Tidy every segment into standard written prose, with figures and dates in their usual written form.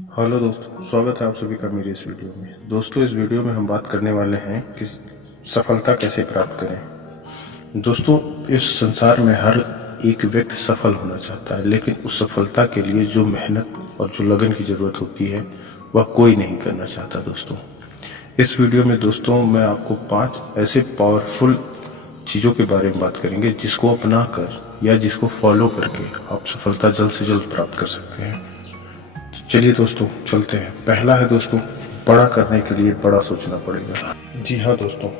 Hello दोस्तों, स्वागत है आप सभी का मेरी इस वीडियो में। दोस्तों, इस वीडियो में हम बात करने वाले हैं कि सफलता कैसे प्राप्त करें। दोस्तों, इस संसार में हर एक व्यक्ति सफल होना चाहता है, लेकिन उस सफलता के लिए जो मेहनत और जो लगन की जरूरत होती है वह कोई नहीं करना चाहता। दोस्तों, इस वीडियो में दोस्तों मैं आपको 5 ऐसे पावरफुल चीज़ों के बारे में बात करेंगे जिसको अपना कर या जिसको फॉलो करके आप सफलता जल्द से जल्द प्राप्त कर सकते हैं। चलिए दोस्तों, चलते हैं। पहला है दोस्तों, बड़ा करने के लिए बड़ा सोचना पड़ेगा। जी हाँ दोस्तों,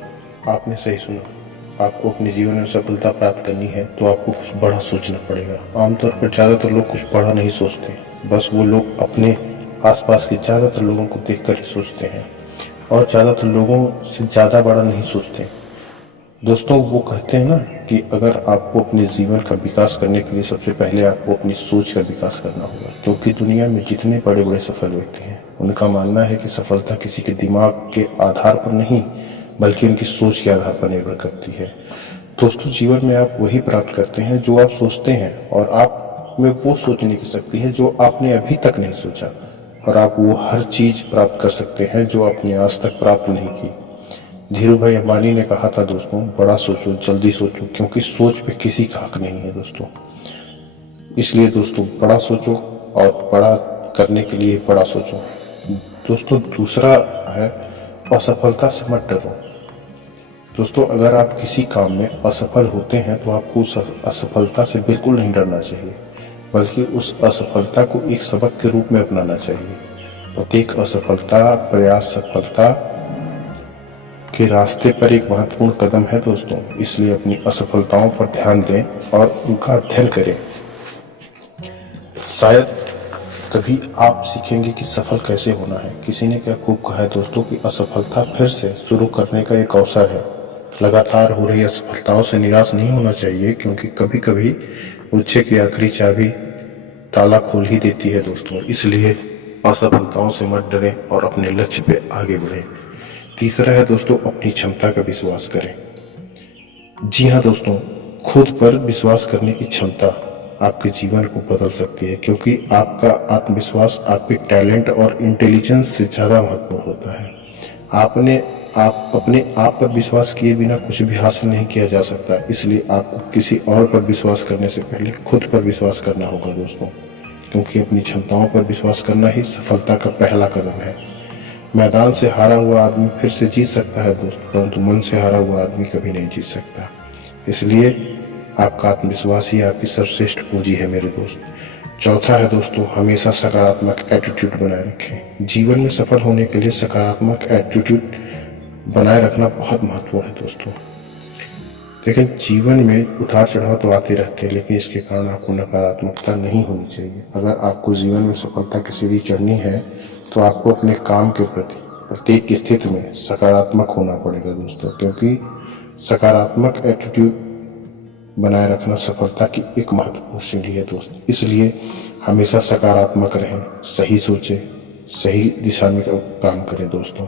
आपने सही सुना। आपको अपने जीवन में सफलता प्राप्त करनी है तो आपको कुछ बड़ा सोचना पड़ेगा। आमतौर पर ज़्यादातर लोग कुछ बड़ा नहीं सोचते, बस वो लोग अपने आसपास के ज़्यादातर लोगों को देखकर ही सोचते हैं और ज़्यादातर लोगों से ज़्यादा बड़ा नहीं सोचते। दोस्तों, वो कहते हैं ना कि अगर आपको अपने जीवन का विकास करने के लिए सबसे पहले आपको अपनी सोच का विकास करना होगा, क्योंकि दुनिया में जितने बड़े बड़े सफल व्यक्ति हैं उनका मानना है कि सफलता किसी के दिमाग के आधार पर नहीं बल्कि उनकी सोच के आधार पर निर्भर करती है। दोस्तों, जीवन में आप वही प्राप्त करते हैं जो आप सोचते हैं, और आप में वो सोचने की शक्ति है जो आपने अभी तक नहीं सोचा, और आप वो हर चीज प्राप्त कर सकते हैं जो आपने आज तक प्राप्त नहीं की। धीरू भाई अंबानी ने कहा था दोस्तों, बड़ा सोचो जल्दी सोचो, क्योंकि सोच पे किसी का हक नहीं है दोस्तों। इसलिए दोस्तों, बड़ा सोचो और बड़ा करने के लिए बड़ा सोचो। दोस्तों, दूसरा है असफलता से मत डरो। दोस्तों, अगर आप किसी काम में असफल होते हैं तो आपको उस असफलता से बिल्कुल नहीं डरना चाहिए, बल्कि उस असफलता को एक सबक के रूप में अपनाना चाहिए। प्रत्येक असफलता प्रयास सफलता के रास्ते पर एक महत्वपूर्ण कदम है दोस्तों। इसलिए अपनी असफलताओं पर ध्यान दें और उनका अध्ययन करें। शायद तभी आप सीखेंगे कि सफल कैसे होना है। किसी ने क्या खूब कहा है दोस्तों कि असफलता फिर से शुरू करने का एक अवसर है। लगातार हो रही असफलताओं से निराश नहीं होना चाहिए, क्योंकि कभी कभी गुच्छे की आखिरी चाबी ताला खोल ही देती है दोस्तों। इसलिए असफलताओं से मत डरें और अपने लक्ष्य पे आगे बढ़ें। तीसरा है दोस्तों, अपनी क्षमता का विश्वास करें। जी हाँ दोस्तों, खुद पर विश्वास करने की क्षमता आपके जीवन को बदल सकती है, क्योंकि आपका आत्मविश्वास आपके टैलेंट और इंटेलिजेंस से ज्यादा महत्वपूर्ण होता है। अपने आप पर विश्वास किए बिना कुछ भी हासिल नहीं किया जा सकता। इसलिए आपको किसी और पर विश्वास करने से पहले खुद पर विश्वास करना होगा दोस्तों, क्योंकि अपनी क्षमताओं पर विश्वास करना ही सफलता का पहला कदम है। मैदान से हारा हुआ आदमी फिर से जीत सकता है दोस्त, परंतु मन से हारा हुआ आदमी कभी नहीं जीत सकता। इसलिए आपका आत्मविश्वास ही आपकी सर्वश्रेष्ठ पूंजी है मेरे दोस्त। चौथा है दोस्तों, हमेशा सकारात्मक एटीट्यूड बनाए रखें। जीवन में सफल होने के लिए सकारात्मक एटीट्यूड बनाए रखना बहुत महत्वपूर्ण है दोस्तों। लेकिन जीवन में उतार चढ़ाव तो आते रहते हैं, लेकिन इसके कारण आपको नकारात्मकता नहीं होनी चाहिए। अगर आपको जीवन में सफलता की सीढ़ी चढ़नी है तो आपको अपने काम के प्रति प्रत्येक स्थिति में सकारात्मक होना पड़ेगा दोस्तों, क्योंकि सकारात्मक एटीट्यूड बनाए रखना सफलता की एक महत्वपूर्ण सीढ़ी है दोस्त। इसलिए हमेशा सकारात्मक रहें, सही सोचें, सही दिशा में काम करें दोस्तों।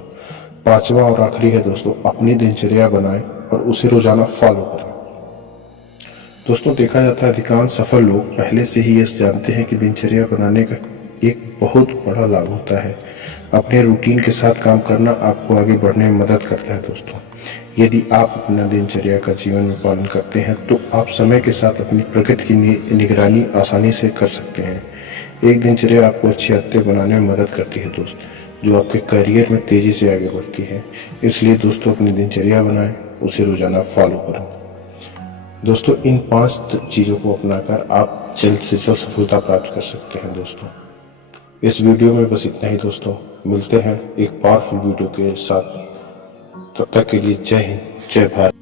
पांचवा और आखिरी है दोस्तों, अपनी दिनचर्या बनाएं और उसे रोजाना फॉलो करें। दोस्तों, देखा जाता है अधिकांश सफल लोग पहले से ही ये जानते हैं कि दिनचर्या बनाने का एक बहुत बड़ा लाभ होता है। अपने रूटीन के साथ काम करना आपको आगे बढ़ने में मदद करता है दोस्तों। यदि आप अपना दिनचर्या का जीवन में पालन करते हैं तो आप समय के साथ अपनी प्रगति की निगरानी आसानी से कर सकते हैं। एक दिनचर्या आपको अच्छी आदतें बनाने में मदद करती है दोस्त, जो आपके करियर में तेजी से आगे बढ़ती है। इसलिए दोस्तों, अपनी दिनचर्या बनाएं, उसे रोजाना फॉलो करो। दोस्तों, इन 5 चीजों को अपनाकर आप जल्द से जल्द सफलता प्राप्त कर सकते हैं दोस्तों। इस वीडियो में बस इतना ही दोस्तों। मिलते हैं एक पावरफुल वीडियो के साथ। तब तक के लिए जय हिंद, जय भारत।